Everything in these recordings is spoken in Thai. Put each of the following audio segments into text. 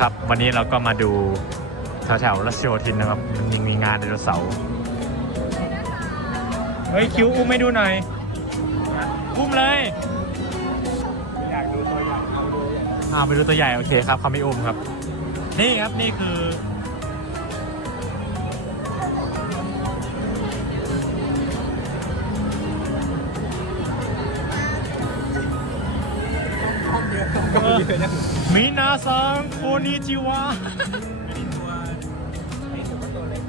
ครับ วันนี้เราก็มาดูแถวๆรัชโยธินนะครับ มันยังมีงานไดโนเสาร์เฮ้ย คิวอุ้มให้ดูหน่อย อุ้มเลย อยากดูตัวอย่างเอาดูอย่างอ่าไปดูตัวใหญ่ โอเคครับเขาไม่อุ้มครับ นี่ครับนี่คือห้องเดียวก็เยอะนะ มินาซังโคนิจิวะไม่ได้ตัวไอ้ถือว่าตัวเล็ก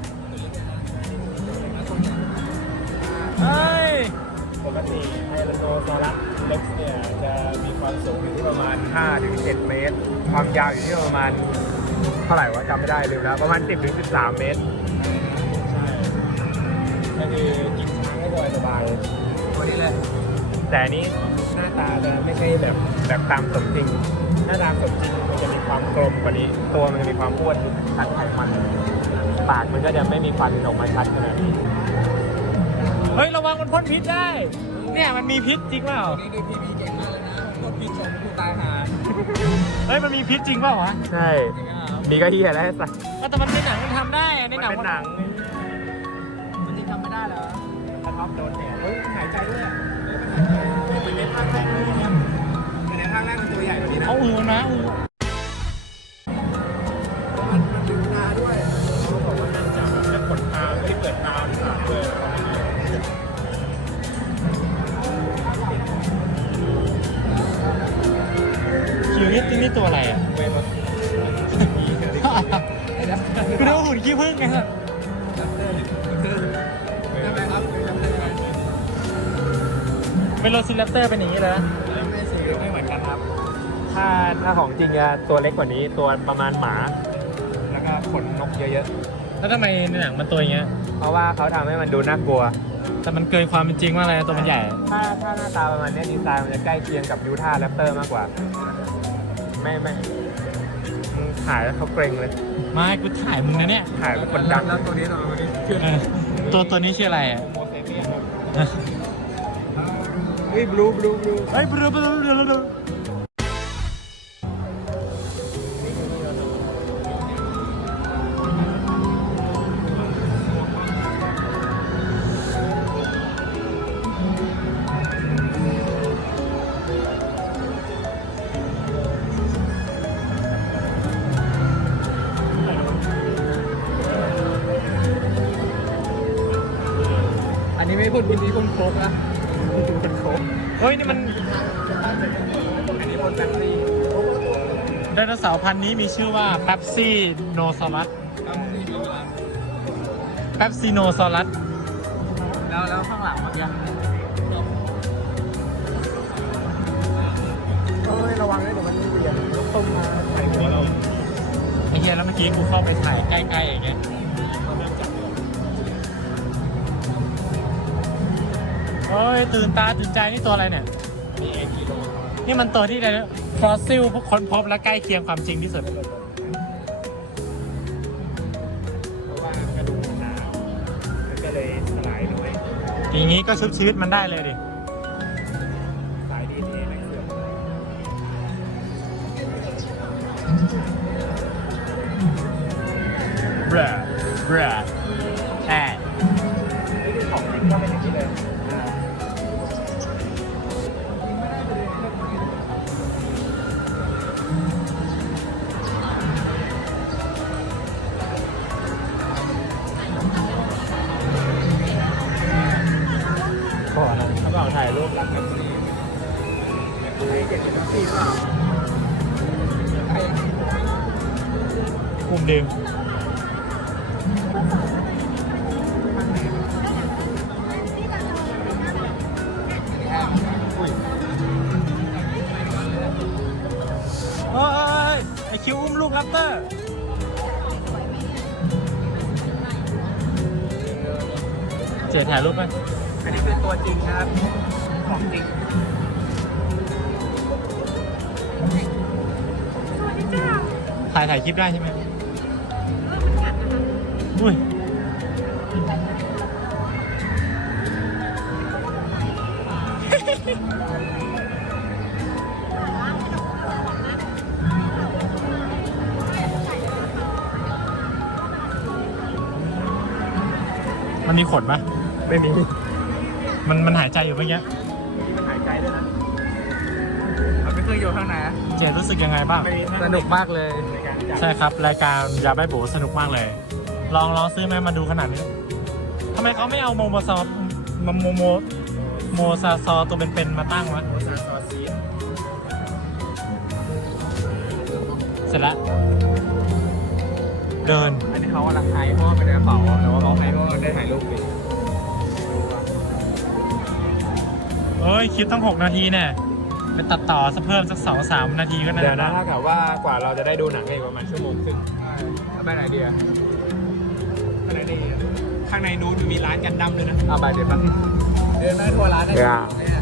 ตัวเล็กนะตัวใหญ่เฮ้ยปกติไทแรนโนซอรัสเล็กเนี่ยจะมีความสูงอยู่ที่ประมาณ 5-7 เมตร ความยาวอยู่ที่ประมาณ เท่าไหร่วะจำไม่ได้ลืมแล้ว ประมาณ 10-13 เมตร ใช่ก็คือกินช้างได้สบายสบายๆตัวนี้เลย แต่อันนี้หน้าตาจะไม่ใช่แบบแบบตามสมจริง หน้าตามสมจริงมันจะมีความกลมกว่านี้ ตัวมันจะมีความอ้วนชัดไขมันปากมันก็จะไม่มีฟันออกมาชัดขนาดนี้เฮ้ยระวังมันพ่นพิษได้ เนี่ยมันมีพิษจริงเปล่านี่ดูพีพีเก่งมากเลยนะโคตรพีชมกูตายหาเฮ้ยมันมีพิษจริงเปล่าวะใช่มีก็เฮียแล้วไอ้สัสแต่มันในหนังมันทำได้อะในหนังเป็นหนังมันจริงทำไม่ได้เหรอกระท็อปโดนเนี่ยเฮ้ยมันหายใจด้วยอะ เฮ้ยมันหายใจเป็นในภาคแรกเลยเนี่ยเป็นในภาคแรกมันตัวใหญ่กว่านี้นะเอาอูนะอูมันมันดึงตาด้วยเขาบอกว่านั่งจับแล้วกดตาไม่ได้เปิดตาหรือเปล่าเออคิวนี่นี่ตัวอะไรอะไม่มามีแค่นี้ไอ้ดับเตอร์กูดูหุ่นขี้ผึ้งไงฮะ เป็นโรซิเลปเตอร์เป็นอย่างนี้เลยนะไม่สีไม่เหมือนกันครับ ถ้าถ้าของจริงจะตัวเล็กกว่านี้ตัวประมาณหมา แล้วก็ขนนกเยอะแล้วทำไมในหนังมันตัวอย่างเงี้ยๆเพราะว่าเขาทำให้มันดูน่ากลัว แต่มันเกินความเป็นจริงมากเลยนะตัวมันใหญ่ ถ้าถ้าหน้าตาประมาณเนี้ยดีไซน์มันจะใกล้เคียงกับยูทาแรปเตอร์มากกว่า ไม่ไม่มึงถ่ายแล้วเขาเกรงเลย ไม่กูถ่ายมึงนะเนี่ย ถ่ายเป็นคนดังแล้วตัวนี้ตัวนี้ชื่อเออตัวตัวนี้ชื่ออะไรอะโมเสเปียนครับ เฮ้ยบลูบลูบลูเฮ้ยบลูบลูบลูบลูอันนี้ไม่พ่นพินนี้พ่นโคกนะพ่นโคก เฮ้ย นี่มันอันนี้พ่นแบตซี่ไดโนเสาร์พันธุ์นี้มีชื่อว่าแป๊บซี่โนซอรัสครับนี่ดูแล้วแป๊บซีโนซอรัสแล้วแล้วข้างหลังเมื่อกี้เฮ้ยระวังด้วยเดี๋ยวมันมีเหรียญต้มมาใส่หัวเราไอ้เหี้ยแล้วเมื่อกี้กูเข้าไปถ่ายใกล้ๆอย่างเงี้ย เฮ้ยตื่นตาตื่นใจนี่ตัวอะไรเนี่ยมีเอกิโลนี่มันตัวที่อะไรนะฟอสซิลพวกค้นพบและใกล้เคียงความจริงที่สุด เพราะว่ากระดูกมันหนามันก็เลยสลายน้อยอย่างนี้ก็ชุบชีวิตมันได้เลยดิ สายดีเอไม่เสื่อมบราบร จ็บสี่เปล่าไอ้กลุ่มดื่มเฮ้ย ไอคิวอุ้มลูกแรปเตอร์เจ๊ถ่ายรูปไหมอันนี้คือตัวจริงครับ ของจริง ถ่ายถ่ายคลิปได้ใช่ไหมอุ้ยมันมีขนไหมไม่มี มันมันหายใจอยู่เมื่อกี้ มันหายใจเลยนะ มันเป็นเครื่องยนต์ข้างในอะเจรู้สึกยังไงบ้างไม่มีสนุกมากเลย ในการจับใช่ครับ รายการยาใบโบสนุกมากเลย ลองลองซื้อไหมมาดูขนาดนี้ทำไมเขาไม่เอาโมโมซอมโมโมโมโมซาซอตัวเป็นๆมาตั้งวะซาซอซีดเสร็จแล้วเดินอันนี้เขากำลังไฮเพราะว่าเป็นกระเป๋าแต่ว่าเขาไฮเพราะว่าได้ถ่ายรูปดิเอ้ยคลิปต้อง6 นาทีแน่ ไปตัดต่อสักเพิ่มสักสองสามนาทีก็น่าเดี๋ยวจะนะถ้าเกิดว่ากว่าเราจะได้ดูหนังอีกประมาณชั่วโมงครึ่งเอาไปไหนดีอะข้างในนี่ข้างในนู้นมีร้านกันดั้มด้วยนะเอาไปเดี๋ยวแป๊บเดินมาทัวร์ร้านได้เดี๋ย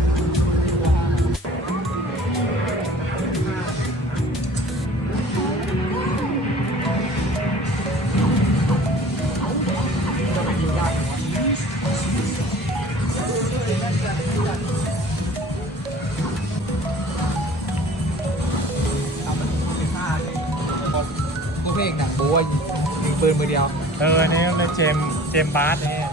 วเนี่ยกูเพลงหนังบู๊อะยิงปืนมือเดียว เออเนี่ยในเจมส์เจมส์บาร์สเนี่ย